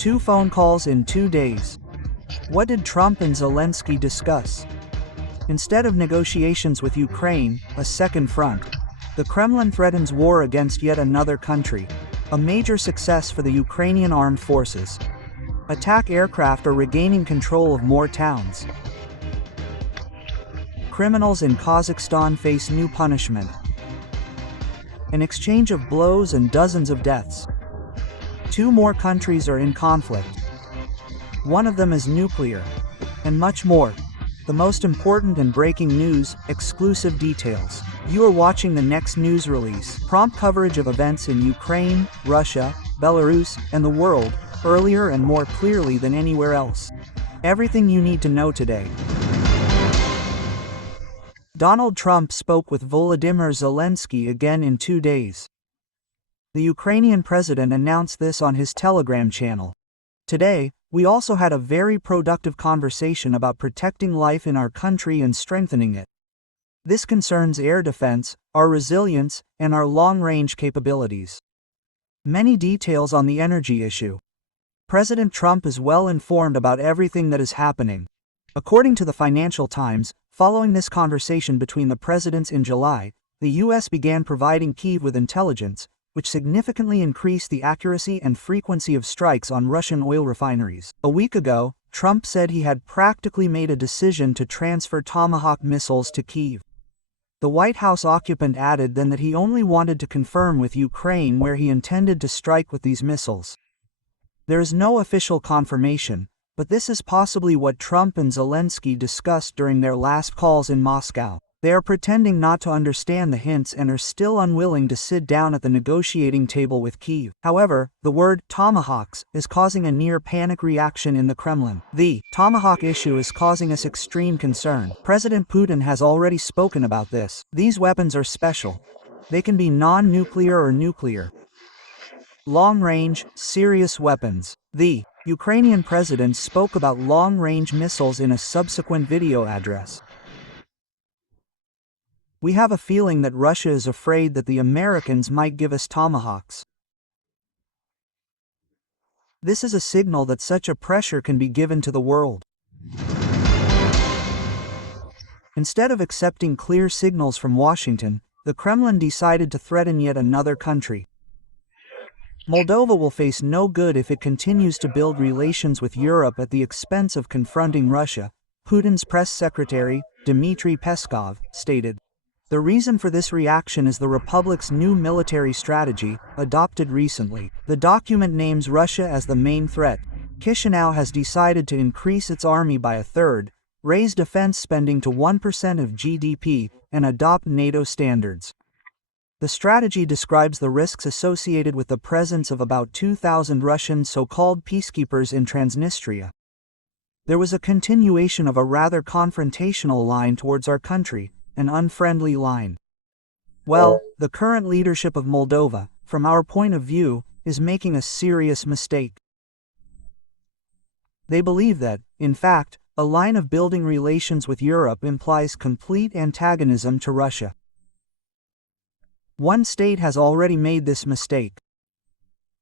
2 phone calls in 2 days. What did Trump and Zelensky discuss? Instead of negotiations with Ukraine, a second front, the Kremlin threatens war against yet another country, a major success for the Ukrainian armed forces. Attack aircraft are regaining control of more towns. Criminals in Kazakhstan face new punishment. An exchange of blows and dozens of deaths. 2 more countries are in conflict. One of them is nuclear. And much more. The most important and breaking news, exclusive details. You are watching the next news release. Prompt coverage of events in Ukraine, Russia, Belarus, and the world, earlier and more clearly than anywhere else. Everything you need to know today. Donald Trump spoke with Volodymyr Zelensky again in 2 days. The Ukrainian president announced this on his Telegram channel. Today, we also had a very productive conversation about protecting life in our country and strengthening it. This concerns air defense, our resilience, and our long-range capabilities. Many details on the energy issue. President Trump is well informed about everything that is happening. According to the Financial Times, following this conversation between the presidents in July, the U.S. began providing Kyiv with intelligence, which significantly increased the accuracy and frequency of strikes on Russian oil refineries. A week ago, Trump said he had practically made a decision to transfer Tomahawk missiles to Kyiv. The White House occupant added then that he only wanted to confirm with Ukraine where he intended to strike with these missiles. There is no official confirmation, but this is possibly what Trump and Zelensky discussed during their last calls in Moscow. They are pretending not to understand the hints and are still unwilling to sit down at the negotiating table with Kyiv. However, the word tomahawks is causing a near-panic reaction in the Kremlin. The tomahawk issue is causing us extreme concern. President Putin has already spoken about this. These weapons are special. They can be non-nuclear or nuclear. Long-range, serious weapons. The Ukrainian president spoke about long-range missiles in a subsequent video address. We have a feeling that Russia is afraid that the Americans might give us tomahawks. This is a signal that such a pressure can be given to the world. Instead of accepting clear signals from Washington, the Kremlin decided to threaten yet another country. Moldova will face no good if it continues to build relations with Europe at the expense of confronting Russia, Putin's press secretary, Dmitry Peskov, stated. The reason for this reaction is the Republic's new military strategy, adopted recently. The document names Russia as the main threat. Chisinau has decided to increase its army by a third, raise defense spending to 1% of GDP, and adopt NATO standards. The strategy describes the risks associated with the presence of about 2,000 Russian so-called peacekeepers in Transnistria. There was a continuation of a rather confrontational line towards our country, an unfriendly line. Well, the current leadership of Moldova, from our point of view, is making a serious mistake. They believe that, in fact, a line of building relations with Europe implies complete antagonism to Russia. One state has already made this mistake.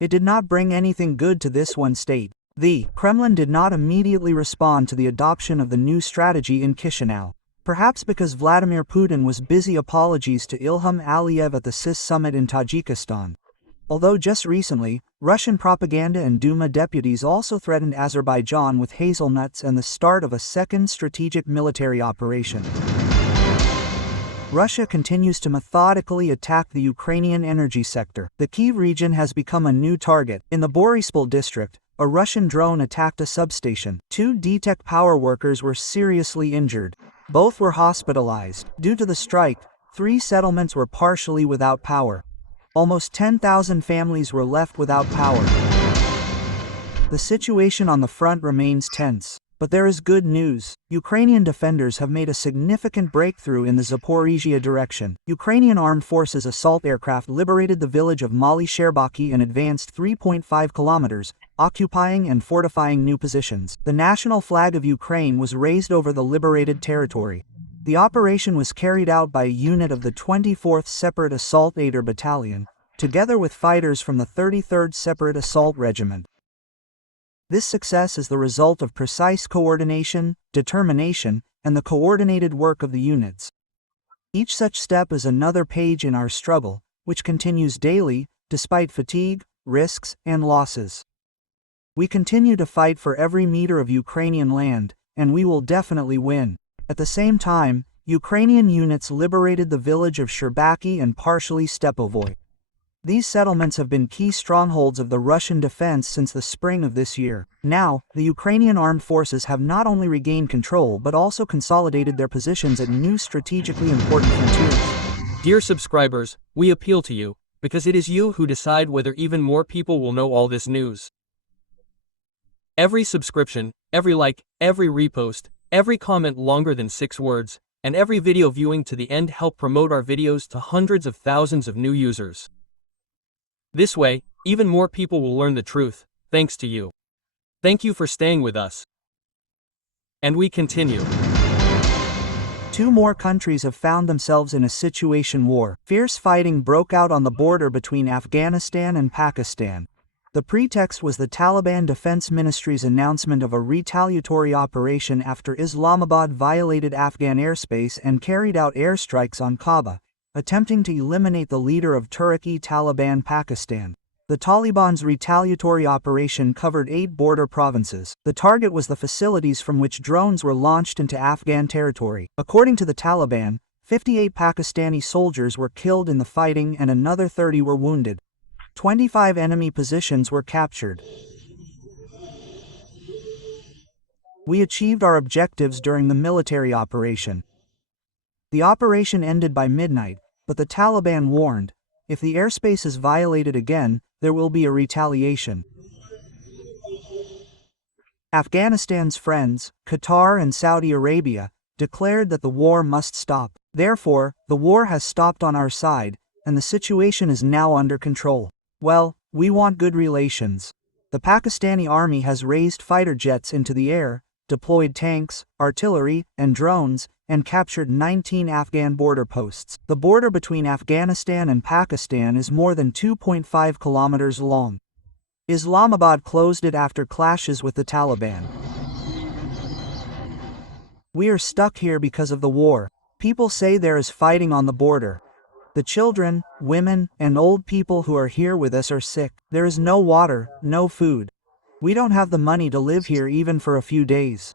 It did not bring anything good to this one state. The Kremlin did not immediately respond to the adoption of the new strategy in Chisinau. Perhaps because Vladimir Putin was busy apologies to Ilham Aliyev at the CIS summit in Tajikistan. Although just recently, Russian propaganda and Duma deputies also threatened Azerbaijan with hazelnuts and the start of a second strategic military operation. Russia continues to methodically attack the Ukrainian energy sector. The Kyiv region has become a new target. In the Borispol district, a Russian drone attacked a substation. 2 DTEK power workers were seriously injured. Both were hospitalized. Due to the strike, 3 settlements were partially without power. Almost 10,000 families were left without power. The situation on the front remains tense. But there is good news. Ukrainian defenders have made a significant breakthrough in the Zaporizhia direction. Ukrainian armed forces assault aircraft liberated the village of Mali Sherbaki and advanced 3.5 kilometers, occupying and fortifying new positions. The national flag of Ukraine was raised over the liberated territory. The operation was carried out by a unit of the 24th Separate Assault Air Battalion, together with fighters from the 33rd Separate Assault Regiment. This success is the result of precise coordination, determination, and the coordinated work of the units. Each such step is another page in our struggle, which continues daily, despite fatigue, risks, and losses. We continue to fight for every meter of Ukrainian land, and we will definitely win. At the same time, Ukrainian units liberated the village of Sherbaki and partially Stepovoy. These settlements have been key strongholds of the Russian defense since the spring of this year. Now, the Ukrainian armed forces have not only regained control but also consolidated their positions at new strategically important frontiers. Dear subscribers, we appeal to you, because it is you who decide whether even more people will know all this news. Every subscription, every like, every repost, every comment longer than 6 words, and every video viewing to the end help promote our videos to hundreds of thousands of new users. This way, even more people will learn the truth, thanks to you. Thank you for staying with us. And we continue. 2 more countries have found themselves in a situation war. Fierce fighting broke out on the border between Afghanistan and Pakistan. The pretext was the Taliban Defense Ministry's announcement of a retaliatory operation after Islamabad violated Afghan airspace and carried out airstrikes on Kaaba, attempting to eliminate the leader of Tehrik-e-Taliban Pakistan. The Taliban's retaliatory operation covered 8 border provinces. The target was the facilities from which drones were launched into Afghan territory. According to the Taliban, 58 Pakistani soldiers were killed in the fighting and another 30 were wounded. 25 enemy positions were captured. We achieved our objectives during the military operation. The operation ended by midnight, but the Taliban warned, if the airspace is violated again, there will be a retaliation. Afghanistan's friends, Qatar and Saudi Arabia, declared that the war must stop. Therefore, the war has stopped on our side, and the situation is now under control. Well, we want good relations. The Pakistani army has raised fighter jets into the air, deployed tanks, artillery, and drones, and captured 19 Afghan border posts. The border between Afghanistan and Pakistan is more than 2.5 kilometers long. Islamabad closed it after clashes with the Taliban. We are stuck here because of the war. People say there is fighting on the border. The children, women, and old people who are here with us are sick. There is no water, no food. We don't have the money to live here even for a few days.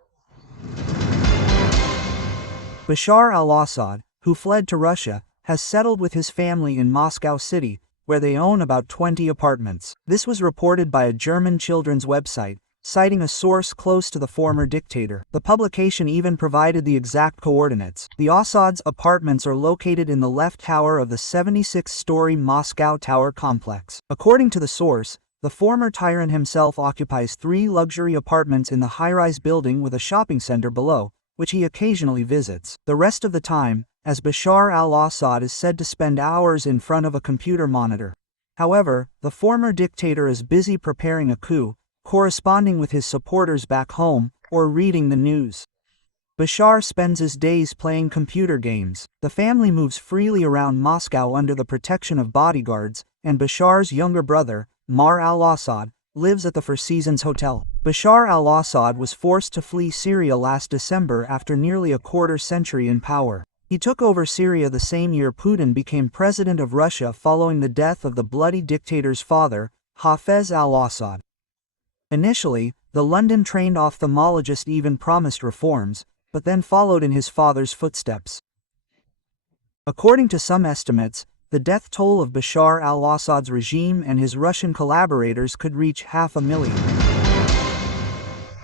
Bashar al-Assad, who fled to Russia, has settled with his family in Moscow City, where they own about 20 apartments. This was reported by a German children's website, citing a source close to the former dictator. The publication even provided the exact coordinates. The Assad's apartments are located in the left tower of the 76-story Moscow Tower complex. According to the source, the former tyrant himself occupies 3 luxury apartments in the high-rise building with a shopping center below, which he occasionally visits. The rest of the time, as Bashar al-Assad is said to spend hours in front of a computer monitor. However, the former dictator is busy preparing a coup, corresponding with his supporters back home, or reading the news. Bashar spends his days playing computer games. The family moves freely around Moscow under the protection of bodyguards, and Bashar's younger brother, Mar al-Assad, lives at the Four Seasons Hotel. Bashar al-Assad was forced to flee Syria last December after nearly a quarter-century in power. He took over Syria the same year Putin became president of Russia following the death of the bloody dictator's father, Hafez al-Assad. Initially, the London-trained ophthalmologist even promised reforms, but then followed in his father's footsteps. According to some estimates, the death toll of Bashar al-Assad's regime and his Russian collaborators could reach 500,000.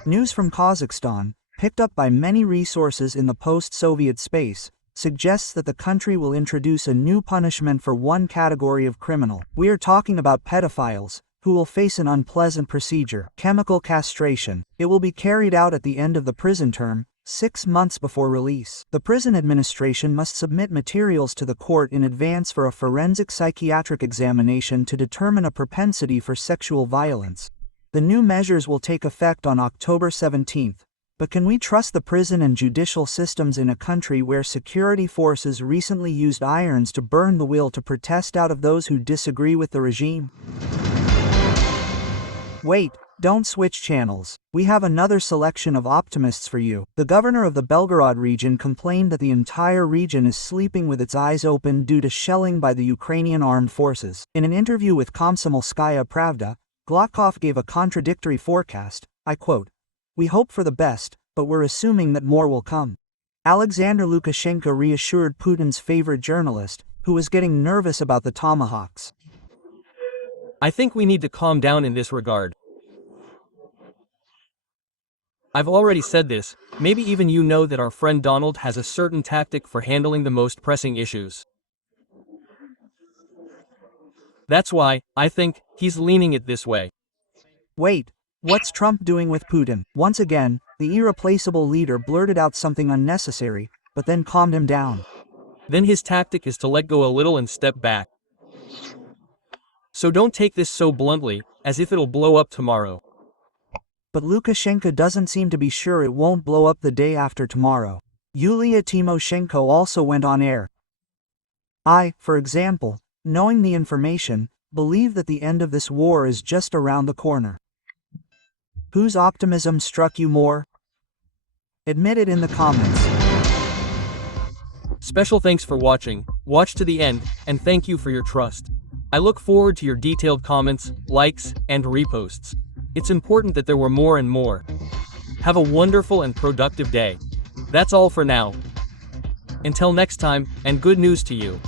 News from Kazakhstan, picked up by many resources in the post-Soviet space, suggests that the country will introduce a new punishment for one category of criminal. We are talking about pedophiles, who will face an unpleasant procedure, chemical castration. It will be carried out at the end of the prison term, 6 months before release. The prison administration must submit materials to the court in advance for a forensic psychiatric examination to determine a propensity for sexual violence. The new measures will take effect on October 17. But can we trust the prison and judicial systems in a country where security forces recently used irons to burn the will to protest out of those who disagree with the regime? Wait, Don't switch channels. We have another selection of optimists for you. The governor of the Belgorod region complained that the entire region is sleeping with its eyes open due to shelling by the Ukrainian armed forces. In an interview with Komsomolskaya Pravda, Gladkov gave a contradictory forecast. I quote, "We hope for the best, but we're assuming that more will come." Alexander Lukashenko reassured Putin's favorite journalist, who was getting nervous about the tomahawks. "I think we need to calm down in this regard. I've already said this, maybe even you know that our friend Donald has a certain tactic for handling the most pressing issues. That's why, I think, he's leaning it this way." Wait, what's Trump doing with Putin? Once again, the irreplaceable leader blurted out something unnecessary, but then calmed him down. Then his tactic is to let go a little and step back. So don't take this so bluntly, as if it'll blow up tomorrow. But Lukashenko doesn't seem to be sure it won't blow up the day after tomorrow. Yulia Tymoshenko also went on air. I, for example, knowing the information, believe that the end of this war is just around the corner. Whose optimism struck you more? Admit it in the comments. Special thanks for watching, watch to the end, and thank you for your trust. I look forward to your detailed comments, likes, and reposts. It's important that there were more and more. Have a wonderful and productive day. That's all for now. Until next time, and good news to you.